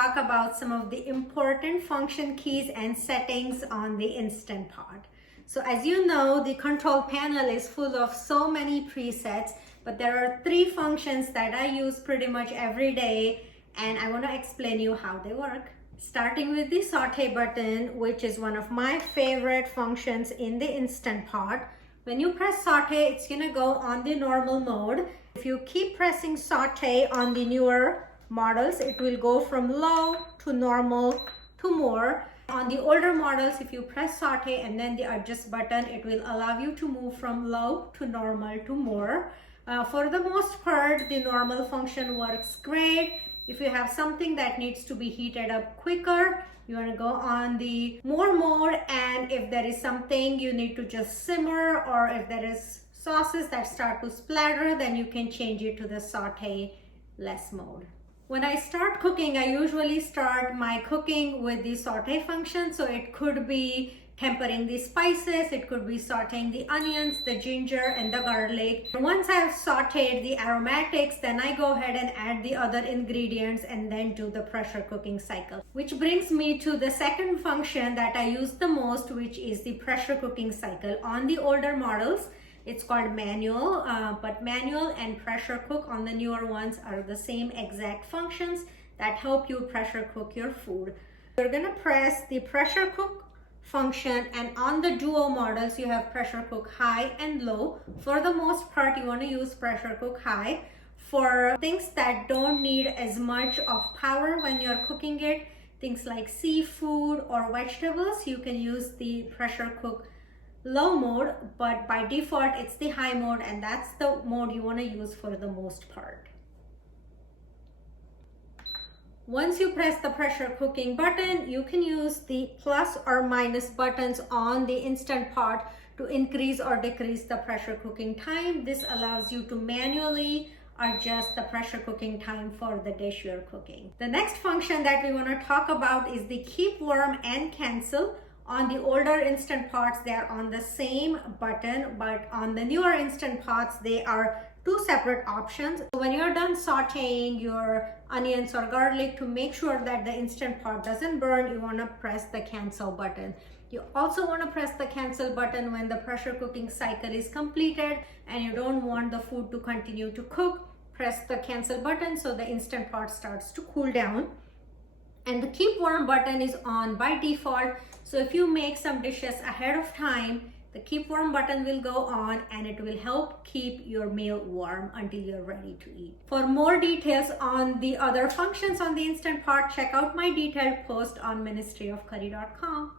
talk about some of the important function keys and settings on the Instant Pot. So as you know, the control panel is full of so many presets, but there are 3 functions that I use pretty much every day, and I want to explain you how they work. Starting with the Saute button, which is one of my favorite functions in the Instant Pot. When you press Saute, it's going to go on the normal mode. If you keep pressing Saute on the newer models, it will go from low to normal to more. On the older models, if you press Saute and then the adjust button, it will allow you to move from low to normal to more. For the most part, the normal function works great. If you have something that needs to be heated up quicker, you want to go on the more mode, and if there is something you need to just simmer, or if there is sauces that start to splatter, then you can change it to the saute less mode. When I start cooking, I usually start my cooking with the saute function. So it could be tempering the spices, it could be sauteing the onions, the ginger, and the garlic. Once I have sauteed the aromatics, then I go ahead and add the other ingredients and then do the pressure cooking cycle. Which brings me to the second function that I use the most, which is the pressure cooking cycle. On the older models, it's called manual, but manual and pressure cook on the newer ones are the same exact functions that help you pressure cook your food. You're gonna press the pressure cook function, and on the duo models you have pressure cook high and low. For the most part, you want to use pressure cook high. For things that don't need as much of power when you're cooking it, things like seafood or vegetables, you can use the pressure cook low mode, but by default it's the high mode, and that's the mode you want to use for the most part. Once you press the pressure cooking button, you can use the plus or minus buttons on the Instant Pot to increase or decrease the pressure cooking time. This allows you to manually adjust the pressure cooking time for the dish you're cooking. The next function that we want to talk about is the keep warm and cancel. On the older Instant Pots, they are on the same button, but on the newer Instant Pots, they are 2 separate options. When you're done sauteing your onions or garlic, to make sure that the Instant Pot doesn't burn, you want to press the cancel button. You also want to press the cancel button when the pressure cooking cycle is completed and you don't want the food to continue to cook. Press the cancel button so the Instant Pot starts to cool down. And the keep warm button is on by default. So if you make some dishes ahead of time, the keep warm button will go on and it will help keep your meal warm until you're ready to eat. For more details on the other functions on the Instant Pot, check out my detailed post on ministryofcurry.com.